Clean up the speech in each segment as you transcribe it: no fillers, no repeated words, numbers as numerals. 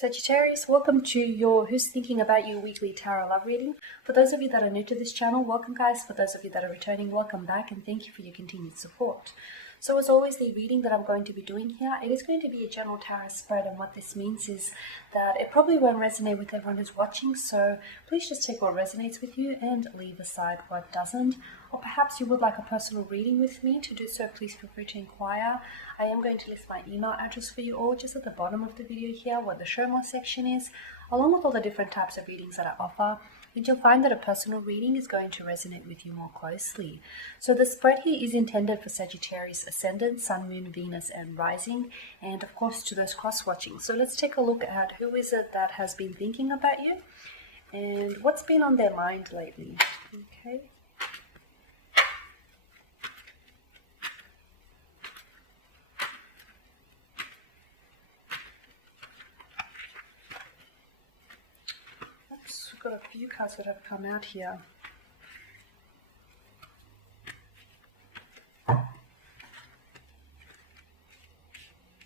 Sagittarius, welcome to your Who's Thinking About You weekly tarot love reading. For those of you that are new to this channel, welcome guys. For those of you that are returning, welcome back and thank you for your continued support. So as always, the reading that I'm going to be doing here, it is going to be a general tarot spread, and what this means is that it probably won't resonate with everyone who's watching, so please just take what resonates with you and leave aside what doesn't. Or perhaps you would like a personal reading with me. To do so, please feel free to inquire. I am going to list my email address for you all just at the bottom of the video here where the show more section is, along with all the different types of readings that I offer. And you'll find that a personal reading is going to resonate with you more closely. So the spread here is intended for Sagittarius Ascendant, Sun, Moon, Venus and Rising, and of course to those cross-watching. So let's take a look at who is it that has been thinking about you and what's been on their mind lately. Okay. Got a few cards that have come out here.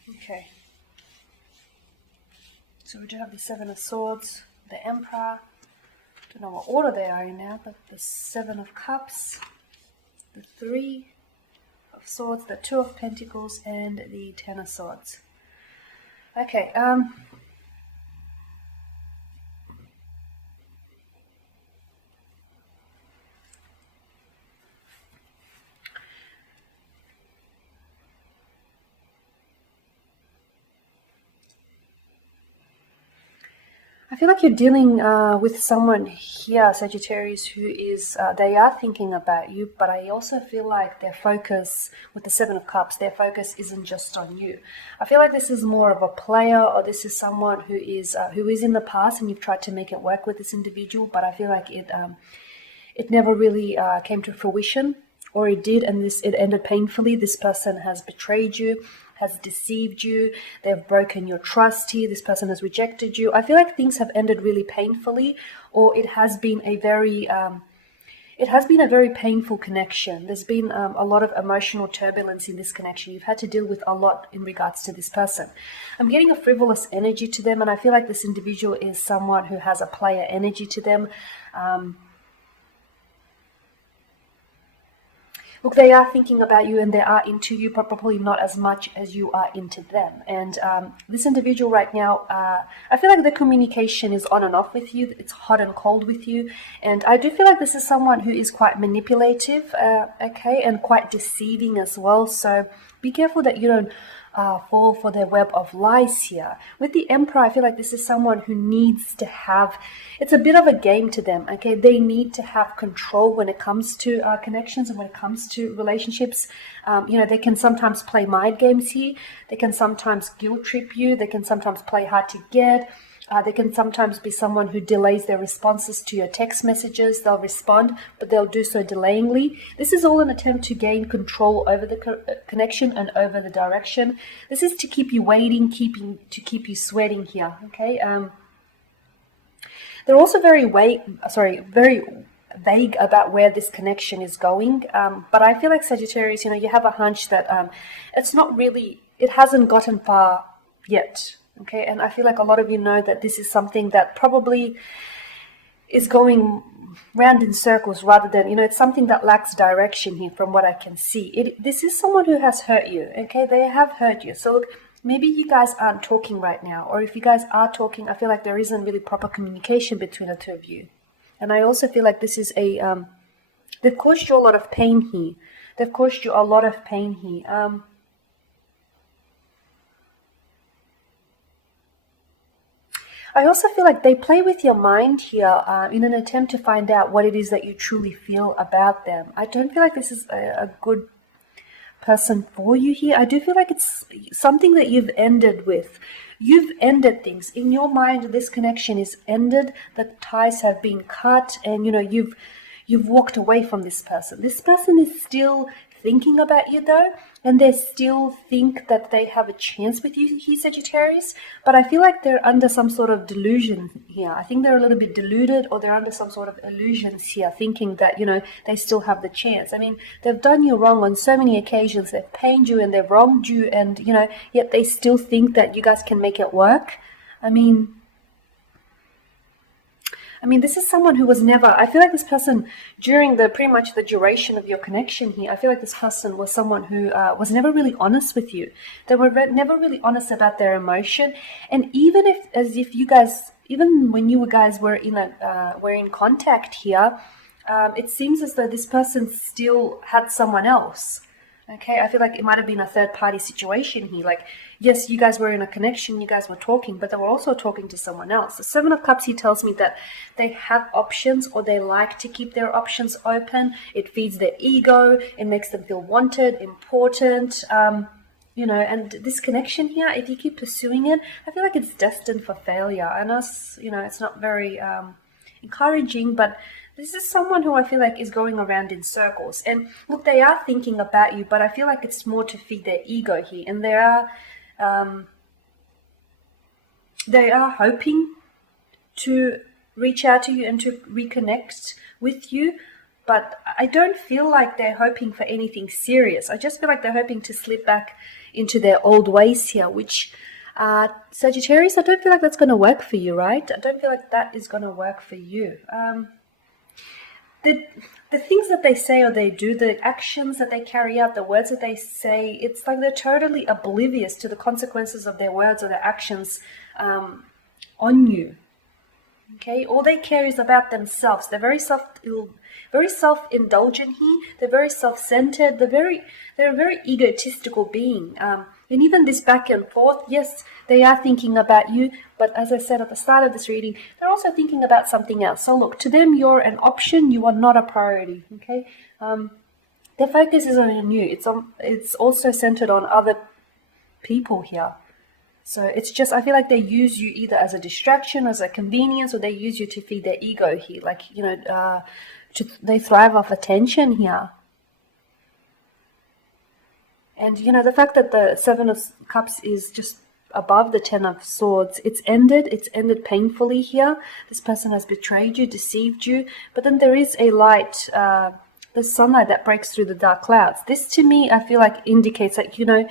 Okay. So we do have the Seven of Swords, the Emperor. Don't know what order they are in now, but the Seven of Cups, the Three of Swords, the Two of Pentacles, and the Ten of Swords. Okay. I feel like you're dealing with someone here, Sagittarius, who is, they are thinking about you, but I also feel like their focus, with the Seven of Cups, their focus isn't just on you. I feel like this is more of a player, or this is someone who is in the past and you've tried to make it work with this individual, but I feel like it never really came to fruition, or it did, and it ended painfully. This person has betrayed you, has deceived you, they've broken your trust here, this person has rejected you. I feel like things have ended really painfully, or it has been a very painful connection. There's been a lot of emotional turbulence in this connection. You've had to deal with a lot in regards to this person. I'm getting a frivolous energy to them, and I feel like this individual is someone who has a player energy to them. Look, they are thinking about you and they are into you, but probably not as much as you are into them. And this individual right now, I feel like the communication is on and off with you. It's hot and cold with you. And I do feel like this is someone who is quite manipulative, okay, and quite deceiving as well. So be careful that you don't fall for their web of lies here. With the Emperor, I feel like this is someone who needs to have, it's a bit of a game to them, okay? They need to have control when it comes to connections and when it comes to relationships. You know, they can sometimes play mind games here. They can sometimes guilt trip you. They can sometimes play hard to get. They can sometimes be someone who delays their responses to your text messages. They'll respond, but they'll do so delayingly. This is all an attempt to gain control over the connection and over the direction. This is to keep you waiting, to keep you sweating here, okay? They're also very vague about where this connection is going. But I feel like Sagittarius, you know, you have a hunch that it's not really, it hasn't gotten far yet. Okay, and I feel like a lot of you know that this is something that probably is going round in circles rather than, you know, it's something that lacks direction here from what I can see. This is someone who has hurt you, okay? They have hurt you. So look, maybe you guys aren't talking right now, or if you guys are talking, I feel like there isn't really proper communication between the two of you. And I also feel like this is they've caused you a lot of pain here. They've caused you a lot of pain here. I also feel like they play with your mind here in an attempt to find out what it is that you truly feel about them. I don't feel like this is a good person for you here. I do feel like it's something that you've ended with. You've ended things. In your mind, this connection is ended. The ties have been cut, and, you know, you've walked away from this person. This person is still thinking about you though, and they still think that they have a chance with you here, Sagittarius, but I feel like they're under some sort of delusion here. I think they're a little bit deluded, or they're under some sort of illusions here, thinking that, you know, they still have the chance. I mean, they've done you wrong on so many occasions. They've pained you and they've wronged you, and, you know, yet they still think that you guys can make it work. I mean, this is someone who was never, I feel like this person, during pretty much the duration of your connection here, I feel like this person was someone who was never really honest with you. They were never really honest about their emotion. And even if you guys, even when you guys were in contact here, it seems as though this person still had someone else. Okay, I feel like it might have been a third party situation here. Like, yes, you guys were in a connection, you guys were talking, but they were also talking to someone else. The Seven of Cups here tells me that they have options, or they like to keep their options open. It feeds their ego, it makes them feel wanted, important, and this connection here, if you keep pursuing it, I feel like it's destined for failure. I know, it's not very encouraging, but this is someone who I feel like is going around in circles. And look, they are thinking about you, but I feel like it's more to feed their ego here. And they are hoping to reach out to you and to reconnect with you, but I don't feel like they're hoping for anything serious. I just feel like they're hoping to slip back into their old ways here, which Sagittarius, I don't feel like that's going to work for you, right? I don't feel like that is going to work for you. The things that they say or they do, the actions that they carry out, the words that they say, it's like they're totally oblivious to the consequences of their words or their actions on you. Okay, all they care is about themselves. They're very self-indulgent here. They're very self-centered. They're a very egotistical being. And even this back and forth, yes, they are thinking about you, but as I said at the start of this reading, they're also thinking about something else. So look, to them, you're an option. You are not a priority. Okay, their focus is on you. It's also centered on other people here. So it's just, I feel like they use you either as a distraction, as a convenience, or they use you to feed their ego here. Like, they thrive off attention here. And, the fact that the Seven of Cups is just above the Ten of Swords, it's ended painfully here. This person has betrayed you, deceived you, but then there is a light, the sunlight that breaks through the dark clouds. This, to me, I feel like indicates that, you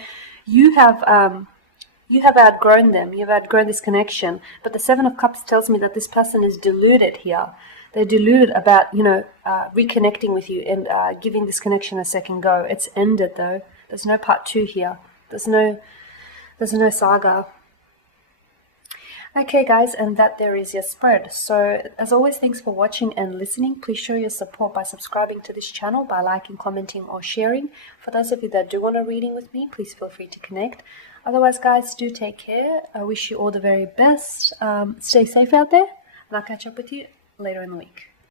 have outgrown them. You've outgrown this connection. But the Seven of Cups tells me that this person is deluded here. They're deluded about, reconnecting with you and giving this connection a second go. It's ended, though. There's no part 2 here. There's no saga. Okay, guys, and that there is your spread. So, as always, thanks for watching and listening. Please show your support by subscribing to this channel, by liking, commenting, or sharing. For those of you that do want a reading with me, please feel free to connect. Otherwise, guys, do take care. I wish you all the very best. Stay safe out there, and I'll catch up with you later in the week.